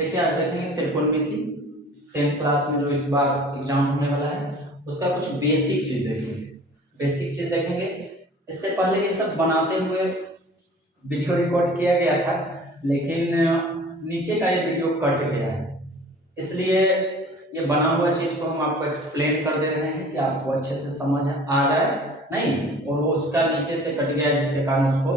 देखिए आज देखेंगे त्रिकोणमिति 10th क्लास में जो इस बार एग्जाम होने वाला है उसका कुछ बेसिक चीज देखेंगे। बेसिक चीज देखेंगे। इससे पहले ये सब बनाते हुए वीडियो रिकॉर्ड किया गया था, लेकिन नीचे का ये वीडियो कट गया है, इसलिए ये बना हुआ चीज को हम आपको एक्सप्लेन कर दे रहे हैं कि आपको अच्छे से समझ आ जाए। नहीं, और वो उसका नीचे से कट गया जिसके कारण उसको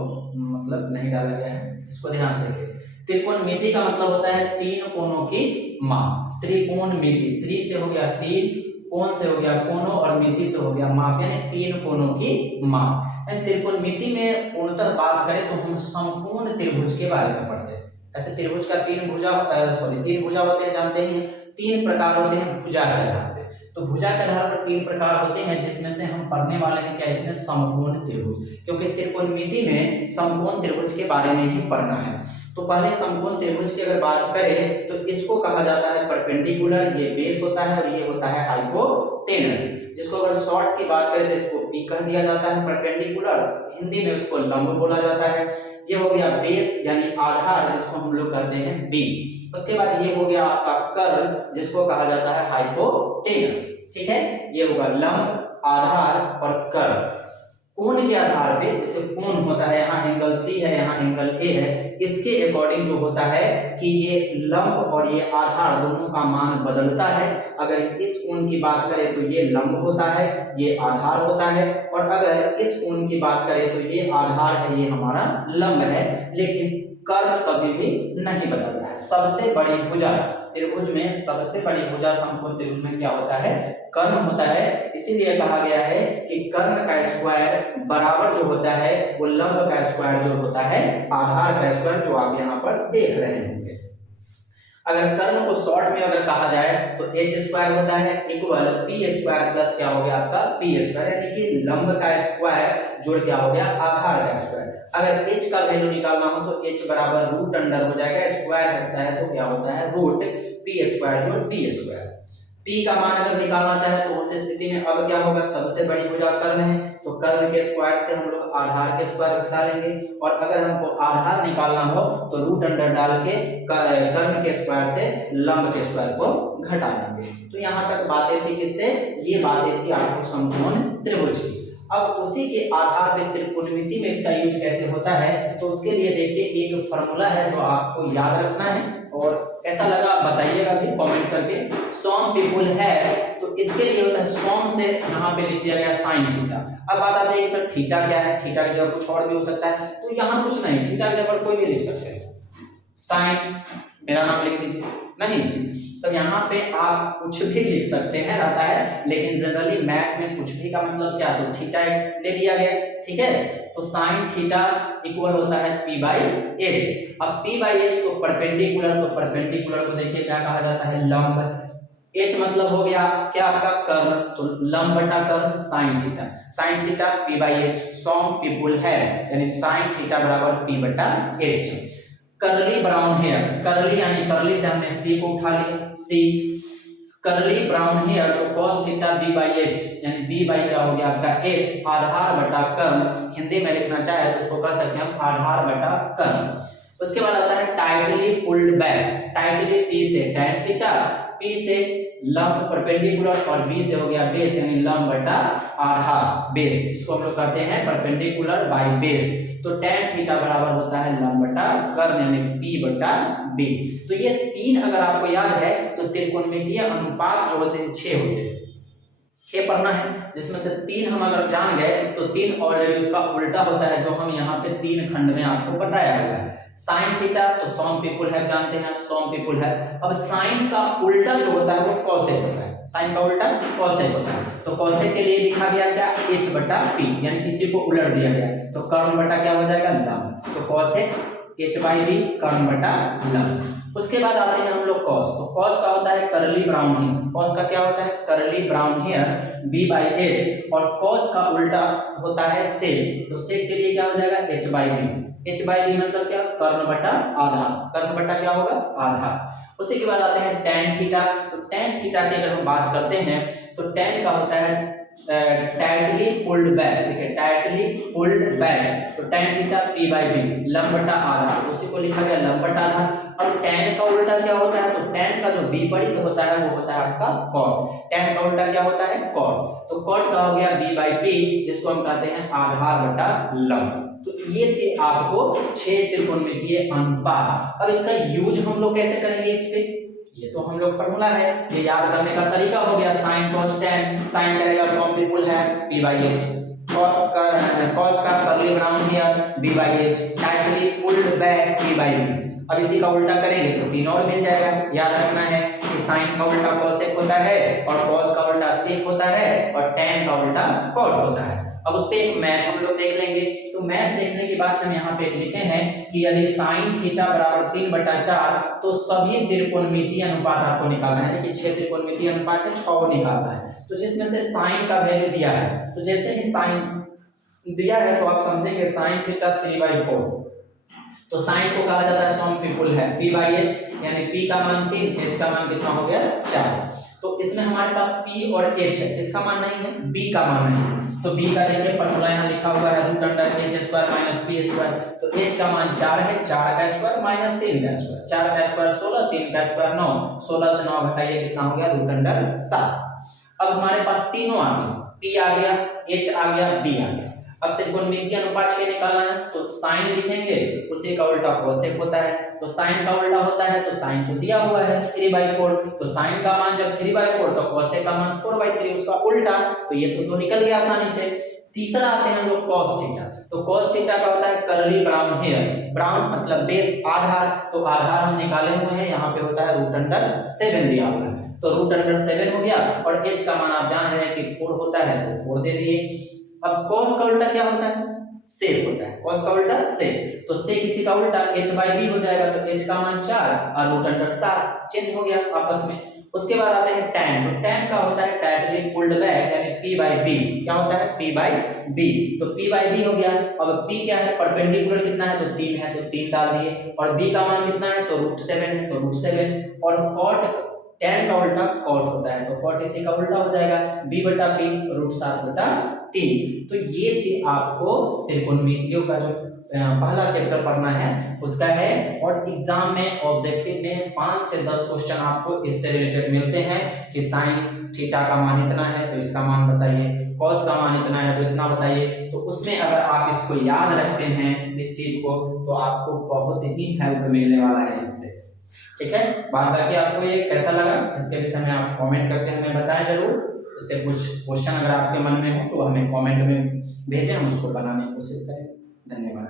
मतलब नहीं डाला गया है। इसको ध्यान से देखिए। त्रिकोणमिति का मतलब होता है तीन कोणों की माप। त्रिकोणमिति, त्रि से हो गया तीन, कोण से हो गया कोणों, और मिति से हो गया माप, यानी तीन कोणों की माप। त्रिकोणमिति में पूर्णतः बात करें तो हम संपूर्ण त्रिभुज के बारे में पढ़ते हैं। ऐसे त्रिभुज का तीन भुजा होते हैं, जानते हैं। तीन प्रकार होते हैं भुजा के आधार पे। तो भुजा के आधार पर तीन प्रकार होते हैं, जिसमें से हम पढ़ने वाले हैं क्या इसमें समकोण त्रिभुज, क्योंकि त्रिकोणमिति में समकोण त्रिभुज के बारे में ही पढ़ना है। तो पहले समकोण त्रिभुज की अगर बात करें तो इसको कहा जाता है परपेंडिकुलर, ये बेस होता है, और ये होता है हाइपोटेनस। जिसको अगर शॉर्ट की बात करें तो इसको पी कह दिया जाता है परपेंडिकुलर, हिंदी में उसको लंब बोला जाता है। ये हो गया बेस यानी आधार, जिसको हम लोग कहते हैं बी। उसके बाद ये हो गया आपका कर्ल, जिसको कहा जाता है हाइपोटेनस। ठीक है, ये होगा लंब, आधार और कर्ल। कोण के आधार पे, जैसे कोण होता है, यहाँ एंगल सी है, यहाँ एंगल ए है, इसके अकॉर्डिंग जो होता है कि ये लंब और ये आधार दोनों का मान बदलता है। अगर इस कोण की बात करें तो ये लंब होता है, ये आधार होता है, और अगर इस कोण की बात करें तो ये आधार है, ये हमारा लंब है। लेकिन कर्ल कभी भी नहीं बदलता है। सबसे बड़ी भुजा त्रिभुज में, सबसे बड़ी भुजा समकोण त्रिभुज में क्या होता है? कर्ण होता है। इसीलिए कहा गया है कि कर्ण का स्क्वायर बराबर जो होता है वो लंब का स्क्वायर जो होता है आधार का स्क्वायर, जो आप यहाँ पर देख रहे होंगे। अगर कर्ण को शॉर्ट में अगर कहा जाए तो एच स्क्वायर होता है इक्वल पी स्क्वायर प्लस क्या हो गया आपका पी स्क्वायर, यानी कि लंब का स्क्वायर जोड़ क्या हो गया आधार का स्क्वायर। अगर h का वैल्यू निकालना हो तो h बराबर रूट अंडर हो जाएगा, स्क्वायर होता है तो क्या होता है रूट पी स्क्वायर जोड़ पी स्क्वायर। p का मान अगर निकालना चाहे तो उस स्थिति में अब क्या होगा, सबसे बड़ी भुजा कर्ण है तो कर्ण के स्क्वायर से हम लोग आधार के स्क्वायर घटा लेंगे, और अगर हमको आधार निकालना हो तो रूट अंडर डाल के कर्ण के स्क्वायर से लंब के स्क्वायर को घटा देंगे। तो यहाँ तक बातें थी किससे? ये बातें थी आपको समकोण त्रिभुज की। अब उसी के आधार पर त्रिकोणमिति में इसका यूज कैसे होता है, तो उसके लिए देखिए एक फॉर्मूला है जो आपको याद रखना है, और कैसा लगा बताइएगा भी कमेंट करके। सॉम पीपुल है तो इसके लिए होता है सॉम से यहाँ पे लिख दिया गया साइन थीटा। अब बात आती है कि सर थीटा क्या है, थीटा की जगह कुछ और भी हो सकता है, तो यहाँ कुछ नहीं, थीटा की जगह कोई भी लिख सकते हैं। साइन मेरा नाम लिख दीजिए, नहीं तो यहाँ पे आप कुछ भी लिख सकते हैं, रहता है, लेकिन जनरली मैथ में कुछ भी का मतलब क्या, तो थीटा ले लिया गया। ठीक है, तो साइन थीटा इक्वल होता है p बाई एच। अब p बाई एच तो परपेंडिकुलर, तो परपेंडिकुलर को देखिए क्या कहा जाता है लंब। h मतलब हो गया क्या आपका कर्ण, तो लंब बटा कर्ण sine theta. Sine theta p by h, some people है यानी साइन थीटा बराबर p बटा h. Curly brown hair, curly यानी कर्ली से हमने सी को उठा लिया, सी कर्ली ब्राउन हेयर तो cos theta b by h, यानी b बाई क्या हो गया आपका h, आधार बटा कर्ण। हिंदी में लिखना चाहे तो उसको कह सकते हैं हम आधार बटा कर्ण। उसके बाद आता है tightly pulled back, tightly t से tan थीटा, p से लंब परपेंडिकुलर, और b से हो गया बेस यानी लंब बटा आधार बेस, इसको हम लोग कहते हैं परपेंडिकुलर बाई बेस। तो tan थीटा बराबर होता है लंब बटा कर्ण यानी p बटा b। तो ये तीन अगर आपको याद है तो त्रिकोणमितीय अनुपात जो होते हैं 6 होते हैं, 6 पढ़ना है, जिसमें से 3 हम अगर जान गए तो 3 ऑलरेडी उसका उल्टा होता है, जो हम यहाँ पे 3 खंड में आपको बताया हुआ है। साइन थीटा तो सॉम पीपुल है, जानते हैं आप सॉम पीपुल है। अब साइन का उल्टा जो होता है वो कॉसेक होता है, साइन का उल्टा कॉसेक होता है, तो कॉसेक के लिए लिखा गया क्या h बटा p, यानी किसी को उलट दिया गया, तो कर्ण बटा क्या हो जाएगा लंब, तो कॉसेक h बाई b कर्ण बटा लंब। उसके बाद आते हैं हम लोग कॉस, तो कॉस का होता है करली ब्राउन हेयर, कॉस का क्या होता है curly brown hair b by h, और कॉस का उल्टा होता है सेक, तो सेक के लिए क्या हो जाएगा h by b। h by b मतलब क्या कर्ण बटा आधार, कर्ण बटा क्या होगा आधार। उसी के बाद आते हैं tan थीटा, तो tan थीटा की अगर हम बात करते हैं तो tan का होता है टाइटली पुल्ड बैक, देखिए टाइटली पुल्ड बैक, तो tan theta p by b, लंब बटा आधार, उसी को लिखा गया लंब बटा आधार। अब tan का उल्टा क्या होता है, तो tan का जो विपरीत होता है वो होता है आपका cot, tan का उल्टा क्या होता है cot, तो cot का हो गया b बाई p, जिसको हम कहते हैं आधार बटा लंब। तो ये थे आपको 6 त्रिकोणमितीय अनुपात। अब इसका यूज हम लोग कैसे करेंगे इस पे, ये तो हम लोग फॉर्मूला है, ये याद करने का तरीका हो गया, sin cos tan, sin करेगा सम पीपल है p बाई h, cos का कर्ली ब्राउन किया b by h, tightly pulled back p by b। अब इसी का उल्टा करेंगे तो 3 और मिल जाएगा। याद रखना है कि sin का उल्टा cosec होता है और cos का उल्टा sec होता है और tan का उल्टा cot होता है। अब उस पे एक मैथ हम लोग देख लेंगे। तो मैथ देखने के बाद हम यहाँ पे लिखे हैं कि यदि sin थीटा बराबर 3/4 तो सभी त्रिकोणमितीय अनुपात आपको निकालना है, यानी कि 6 त्रिकोणमितीय अनुपात है 6 को निकालना है। तो जिसमें से sin का वैल्यू दिया है, तो जैसे ही sin दिया है तो आप समझेंगे sin थीटा 3/4, तो sin को कहा जाता है सम पीपल है p बाई h, यानी p का मान 3, h का मान कितना हो गया 4। तो इसमें हमारे पास p और h है, इसका मान नहीं है, b का मान नहीं है। तो b का देखिए फॉर्मूला यहाँ लिखा हुआ है root under h square minus p square, तो h का मान 4 है, 4 का स्क्वायर माइनस 3 का स्क्वायर, 4 का स्क्वायर 16, 3 का स्क्वायर 9, 16 से 9 घटाइए कितना हो गया रूट अंडर 7। अब हमारे पास तीनों आ गए, p आ गया, h आ गया, b आ गया। अब त्रिकोणमितीय अनुपात 6 निकालना है तो sin लिखेंगे, उसी का उल्टा cosec होता है, तो sin का उल्टा होता है तो sin तो दिया हुआ है 3/4, तो sin का मान जब 3/4 तो cosec का मान 4/3, उसका उल्टा, तो ये तो निकल गया आसानी से। तीसरा आते हैं हम लोग cos थीटा, तो cos थीटा का होता है कर्ली ब्राउन हेयर, ब्राउन मतलब बेस आधार, तो आधार हम निकाले हुए हैं, यहाँ पे होता है रूट अंडर 7 दिया हुआ है, तो रूट अंडर 7 हो गया, और h का मान आप जान रहे हैं कि 4 होता है तो 4 दे दिए। अब cos का उल्टा क्या होता है, sec होता है, cos का उल्टा sec, तो sec इसी का उल्टा h बाई b हो जाएगा, तो h का मान 4 और रूट अंडर 7 चेंज हो गया आपस में। उसके बाद आते हैं tan, तो tan का होता है टाइटली पुल्ड बैक, यानी p बाई b, क्या होता है p बाई b, तो p बाई b हो गया। अब p क्या है, परपेंडिकुलर कितना है तो 3 है, तो 3 डाल दिए, और b का मान कितना है तो रूट 7 है, तो रूट 7, और cot tan का उल्टा cot होता है, तो cot इसी का उल्टा हो जाएगा b बटा p रूट 7/3। तो ये थी आपको त्रिकोणमितियों का जो पहला चैप्टर पढ़ना है उसका है, और एग्जाम में ऑब्जेक्टिव में 5 से 10 क्वेश्चन आपको इससे रिलेटेड मिलते हैं कि sin थीटा का मान इतना है तो इसका मान बताइए, cos का मान इतना है तो इतना बताइए। तो उसमें अगर आप इसको याद रखते हैं इस चीज को, तो आपको बहुत ही हेल्प मिलने वाला है इससे, ठीक है। बाद बाकी आपको ये कैसा लगा इसके विषय में आप कमेंट करके हमें बताएं जरूर। उससे कुछ क्वेश्चन अगर आपके मन में हो तो हमें कमेंट में भेजें, हम उसको बनाने की कोशिश करें। धन्यवाद।